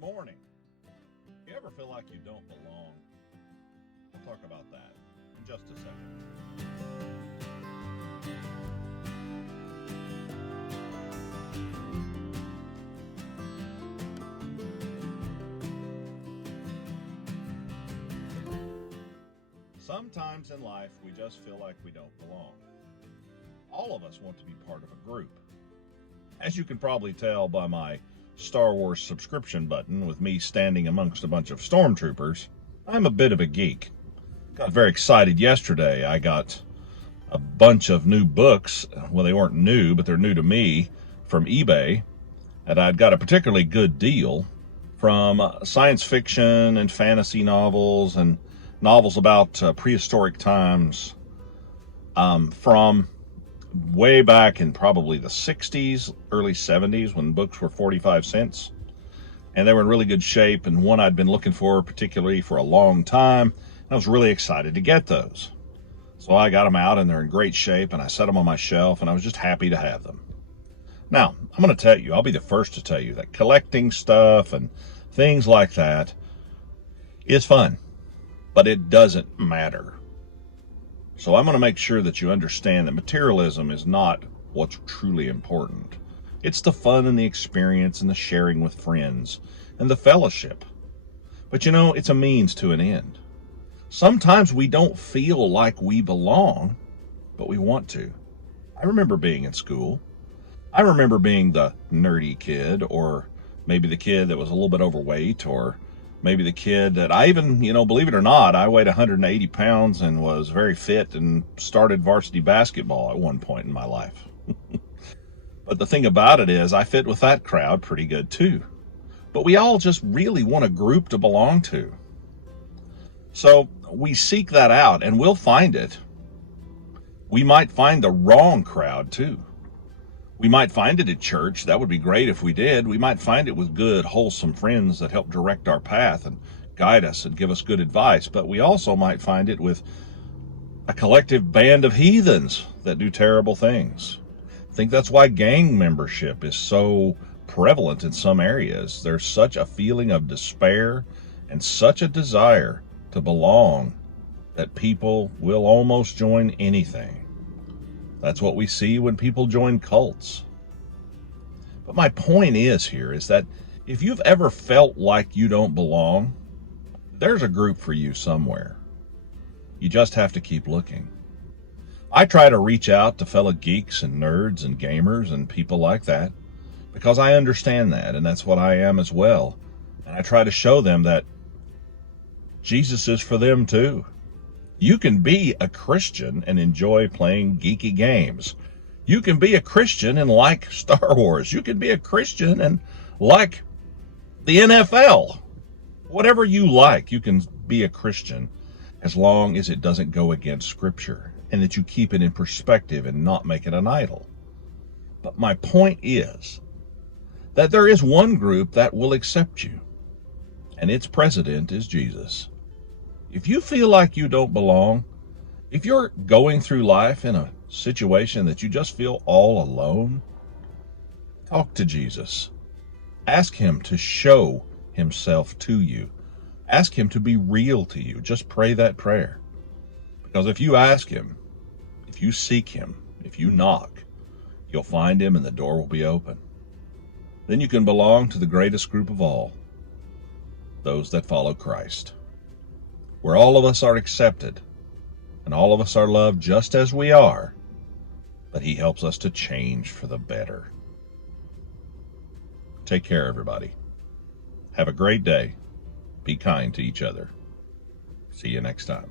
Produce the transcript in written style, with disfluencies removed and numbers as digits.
Good morning. You ever feel like you don't belong? We'll talk about that in just a second. Sometimes in life, we just feel like we don't belong. All of us want to be part of a group. As you can probably tell by my Star Wars subscription button with me standing amongst a bunch of stormtroopers, I'm a bit of a geek. Got very excited yesterday. I got a bunch of new books. Well, they weren't new, but they're new to me from eBay. And I'd got a particularly good deal from science fiction and fantasy novels and novels about prehistoric times from way back in probably the 60s, early 70s, when books were 45 cents. And they were in really good shape, and one I'd been looking for particularly for a long time. I was really excited to get those. So I got them out, and they're in great shape, and I set them on my shelf, and I was just happy to have them. Now, I'm going to tell you, I'll be the first to tell you that collecting stuff and things like that is fun, but it doesn't matter. So I'm going to make sure that you understand that materialism is not what's truly important. It's the fun and the experience and the sharing with friends and the fellowship. But you know, it's a means to an end. Sometimes we don't feel like we belong, but we want to. I remember being in school. I remember being the nerdy kid, or maybe the kid that was a little bit overweight, or maybe the kid that I even, believe it or not, I weighed 180 pounds and was very fit and started varsity basketball at one point in my life. But the thing about it is I fit with that crowd pretty good too. But we all just really want a group to belong to. So we seek that out, and we'll find it. We might find the wrong crowd too. We might find it at church. That would be great if we did. We might find it with good, wholesome friends that help direct our path and guide us and give us good advice. But we also might find it with a collective band of heathens that do terrible things. I think that's why gang membership is so prevalent in some areas. There's such a feeling of despair and such a desire to belong that people will almost join anything. That's what we see when people join cults. But my point is that if you've ever felt like you don't belong, there's a group for you somewhere. You just have to keep looking. I try to reach out to fellow geeks and nerds and gamers and people like that because I understand that, and that's what I am as well. And I try to show them that Jesus is for them too. You can be a Christian and enjoy playing geeky games. You can be a Christian and like Star Wars. You can be a Christian and like the NFL. Whatever you like, you can be a Christian as long as it doesn't go against Scripture and that you keep it in perspective and not make it an idol. But my point is that there is one group that will accept you, and its president is Jesus. If you feel like you don't belong, if you're going through life in a situation that you just feel all alone, talk to Jesus. Ask him to show himself to you. Ask him to be real to you. Just pray that prayer. Because if you ask him, if you seek him, if you knock, you'll find him and the door will be open. Then you can belong to the greatest group of all, those that follow Christ, where all of us are accepted and all of us are loved just as we are, but he helps us to change for the better. Take care, everybody. Have a great day. Be kind to each other. See you next time.